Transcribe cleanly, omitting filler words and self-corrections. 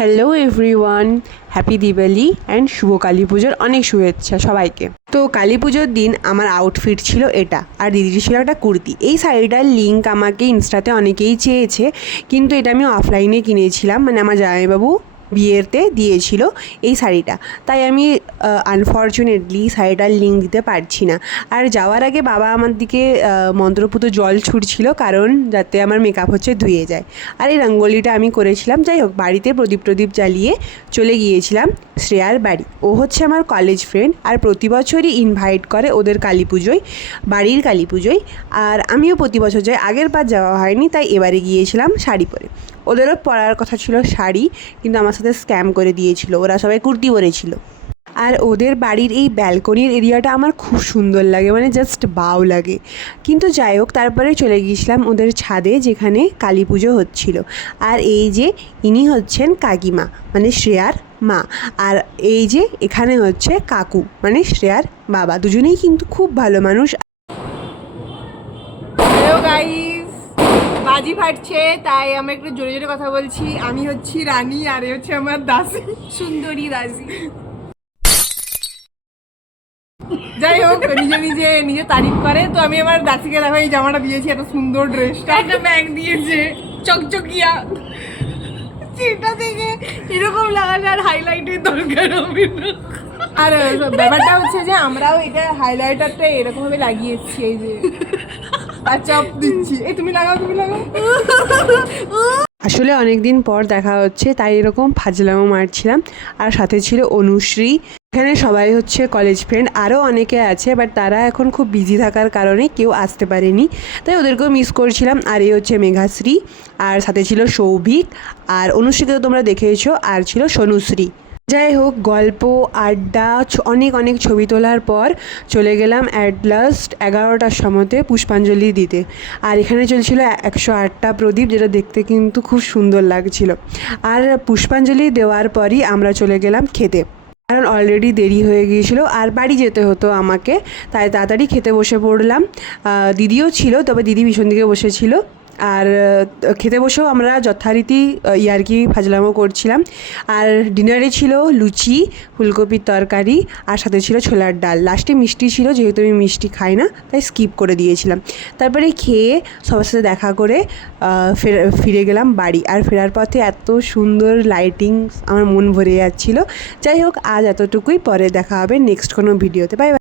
Hello everyone, happy Diwali and শুভ কালী পুজোর অনেক শুভেচ্ছা সবাইকে। তো কালী পুজোর দিন আমার আউটফিট ছিল এটা, আর দিদির ছিল একটা কুর্তি। এই শাড়িটার লিঙ্ক আমাকে ইনস্টাতে অনেকেই চেয়েছে, কিন্তু এটা আমি অফলাইনে কিনেছিলাম, মানে আমার জামাইবাবু বিয়েতে দিয়েছিল এই শাড়িটা, তাই আমি আনফর্চুনেটলি শাড়িটার লিঙ্ক দিতে পারছি না। আর যাওয়ার আগে বাবা আমার দিকে মন্ত্রপুত জল ছুটছিল, কারণ যাতে আমার মেকআপ ধুয়ে যায়। আর এই রঙ্গোলিটা আমি করেছিলাম। যাই হোক, বাড়িতে প্রদীপ জ্বালিয়ে চলে গিয়েছিলাম শ্রেয়ার বাড়ি। ও হচ্ছে আমার কলেজ ফ্রেন্ড, আর প্রতি বছরই ইনভাইট করে ওদের কালী পুজোয়, বাড়ির কালী পুজোয়। আর আমিও প্রতি বছর যাই, আগের বার যাওয়া হয়নি, তাই এবারে গিয়েছিলাম শাড়ি পরে। ওদেরও পরার কথা ছিল শাড়ি, কিন্তু আমার সাথে স্ক্যাম করে দিয়েছিল, ওরা সবাই কুর্তি পরেছিল। আর ওদের বাড়ির এই ব্যালকনির এরিয়াটা আমার খুব সুন্দর লাগে, মানে জাস্ট বাও লাগে। কিন্তু যাই হোক, তারপরে চলে গিয়েছিলাম ওদের ছাদে, যেখানে কালী পুজো হচ্ছিল। আর এই যে ইনি হচ্ছেন কাকিমা, মানে শ্রেয়ার মা। আর এই যে এখানে হচ্ছে কাকু, মানে শ্রেয়ার বাবা। দুজনেই কিন্তু খুব ভালো মানুষ। হ্যালো গাইস, বাজি ফাটছে, তাই আমরা একটু জোরে জোরে কথা বলছি। আমি হচ্ছি রানী, আর এ হচ্ছে আমার দাসী, সুন্দরী দাসী। যাই হোক, নিজে তারিফ করে। তো আমি আমার দাসীকে দেখো এই জামাটা দিয়েছি, এত সুন্দর ড্রেসটা, একটা ব্যাগ দিয়েছে চকচকিয়া। সেটা থেকে এরকম লাগালে আর হাইলাইটের দরকার হবে না। আর ব্যাপারটা হচ্ছে যে আমরাও এটা হাইলাইটারটা এরকম ভাবে লাগিয়েছি, এই যে চাপ দিচ্ছি। এই তুমি লাগাও। আসলে অনেক দিন পর দেখা হচ্ছে, তাই এরকম ফাজলামো মারছিলাম। আর সাথে ছিল অনুশ্রী। এখানে সবাই হচ্ছে কলেজ ফ্রেন্ড, আরও অনেকে আছে, বাট তারা এখন খুব বিজি থাকার কারণে কেউ আসতে পারেনি, তাই ওদেরকেও মিস করছিলাম। আর এই হচ্ছে মেঘাশ্রী, আর সাথে ছিল সৌভিক, আর অনুশ্রীকে তো তোমরা দেখেছো, আর ছিল সনুশ্রী। যাই হোক, গল্প আড্ডা অনেক ছবি তোলার পর চলে গেলাম অ্যাট লাস্ট 11টার সময়তে পুষ্পাঞ্জলি দিতে। আর এখানে চলছিল 108টা প্রদীপ, যেটা দেখতে কিন্তু খুব সুন্দর লাগছিল। আর পুষ্পাঞ্জলি দেওয়ার পরই আমরা চলে গেলাম খেতে, কারণ অলরেডি দেরি হয়ে গিয়েছিল আর বাড়ি যেতে হতো আমাকে, তাই তাড়াতাড়ি খেতে বসে পড়লাম। দিদিও ছিল, তবে দিদি ভীষণ দিকে বসেছিল। আর খেতে বসেও আমরা যথারীতি ইয়ার্কি ফাজলামো করছিলাম। আর ডিনারে ছিল লুচি, ফুলকপির তরকারি, আর সাথে ছিল ছোলার ডাল। লাস্টে মিষ্টি ছিল, যেহেতু আমি মিষ্টি খাই না তাই স্কিপ করে দিয়েছিলাম। তারপরে খেয়ে সবার সাথে দেখা করে ফিরে গেলাম বাড়ি। আর ফেরার পথে এত সুন্দর লাইটিং, আমার মন ভরে যাচ্ছিলো। যাই হোক, আজ এতটুকুই, পরে দেখা হবে নেক্সট কোনো ভিডিওতে। Bye bye.